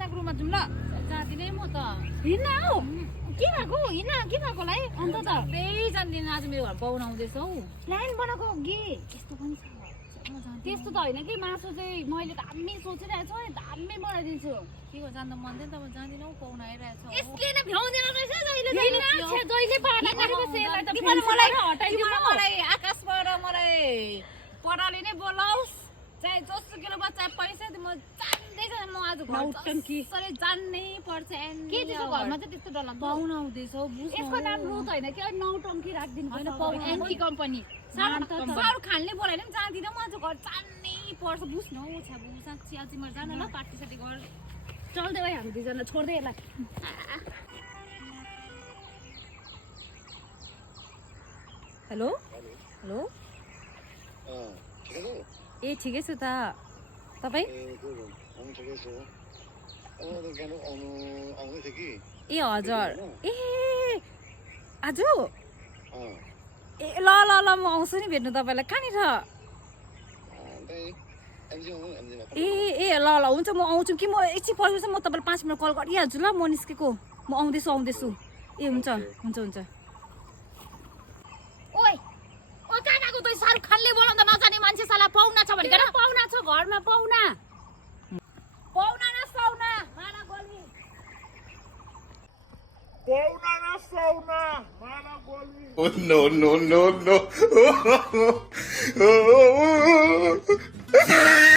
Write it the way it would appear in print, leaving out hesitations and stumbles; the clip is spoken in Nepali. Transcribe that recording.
यताको रुममा जाउँ ल जाँदिनै म त हिँड्न हौ के भएको हिँड्न के भएको लाई अन्त त त्यही जान्दिन आज मेरो घर पाहुना आउँदैछ हौ लाइन बनाएको गे यस्तो पनि छ त्यस्तो त होइन कि मासु चाहिँ मैले दामी सोचिरहेको छु है दामी बनाइदिन्छु के हो जान्दा मन थियो नि त म जाँदिनँ हौ पाहुना आइरहेछ यसले नै भ्याउँदैन रहेछ जहिले जहिले बाटो गरेपछि यसलाई त मलाई हटाइदिनु मलाई आकाशबाट मलाई पढाले नै बोलाओस् चाहे जोसुकै बा चाहे पैसा म जान्दैछ म आज घर नौटङ्की जान्नै पर्छ के त्यसो घरमा चाहिँ त्यस्तो डर लाग्छ पाहुना आउँदैछ यसको नाम रुत होइन कि नौटङ्की राखिदिनु होइन पाहुना एन्टी कम्पनी शाहरुख खानले बोलायो भने जान्दिनँ म आज घर जान्नै पर्छ बुझ्नु हौ छ्याबु साँच्ची आज म जान ल पार्टी सार्टी गर चल्दै भाइ हामी दुईजना छोड्दै यसलाई हेलो हेलो ए ठिकै छु त तपाईँ ए हजुर ए आज ए ल ल ल म आउँछु नि भेट्नु तपाईँलाई कहाँनिर ए ए ल ल हुन्छ म आउँछु कि म एकछिन पर्खिनुहोस् म तपाईँलाई 5 मिनट कल गरिहाल्छु ल म निस्केको म आउँदैछु ए हुन्छ हुन्छ हुन्छ ओइ ओ कहाँ गएको तँ शाहरुख खानले बोलाउँदा नजाने मान्छे साला पाहुना छ भनेर पाहुना छ घरमा पाहुना पाहुना न साउना माना गोल्मी पाहुना न साउना माना गोल्मी Oh no no no no